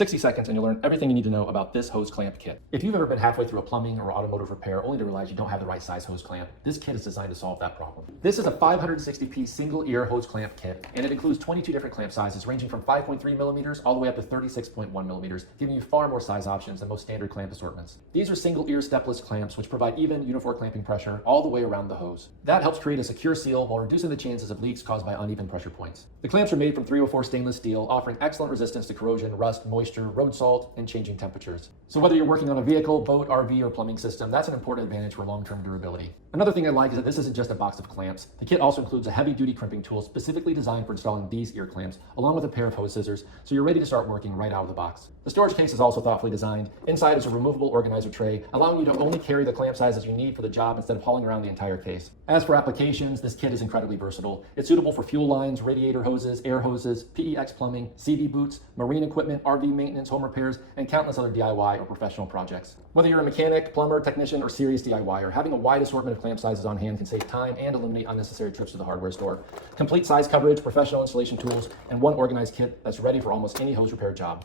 60 seconds and you'll learn everything you need to know about this hose clamp kit. If you've ever been halfway through a plumbing or automotive repair only to realize you don't have the right size hose clamp, this kit is designed to solve that problem. This is a 560-piece single ear hose clamp kit, and it includes 22 different clamp sizes ranging from 5.3 millimeters all the way up to 36.1 millimeters, giving you far more size options than most standard clamp assortments. These are single ear stepless clamps which provide even, uniform clamping pressure all the way around the hose. That helps create a secure seal while reducing the chances of leaks caused by uneven pressure points. The clamps are made from 304 stainless steel, offering excellent resistance to corrosion, rust, moisture, road salt, and changing temperatures. So whether you're working on a vehicle, boat, RV, or plumbing system, that's an important advantage for long-term durability. Another thing I like is that this isn't just a box of clamps. The kit also includes a heavy-duty crimping tool specifically designed for installing these ear clamps, along with a pair of hose scissors, so you're ready to start working right out of the box. The storage case is also thoughtfully designed. Inside is a removable organizer tray, allowing you to only carry the clamp sizes you need for the job instead of hauling around the entire case. As for applications, this kit is incredibly versatile. It's suitable for fuel lines, radiator hoses, air hoses, PEX plumbing, CV boots, marine equipment, RV maintenance, home repairs, and countless other DIY or professional projects. Whether you're a mechanic, plumber, technician, or serious DIYer, having a wide assortment of clamp sizes on hand can save time and eliminate unnecessary trips to the hardware store. Complete size coverage, professional installation tools, and one organized kit that's ready for almost any hose repair job.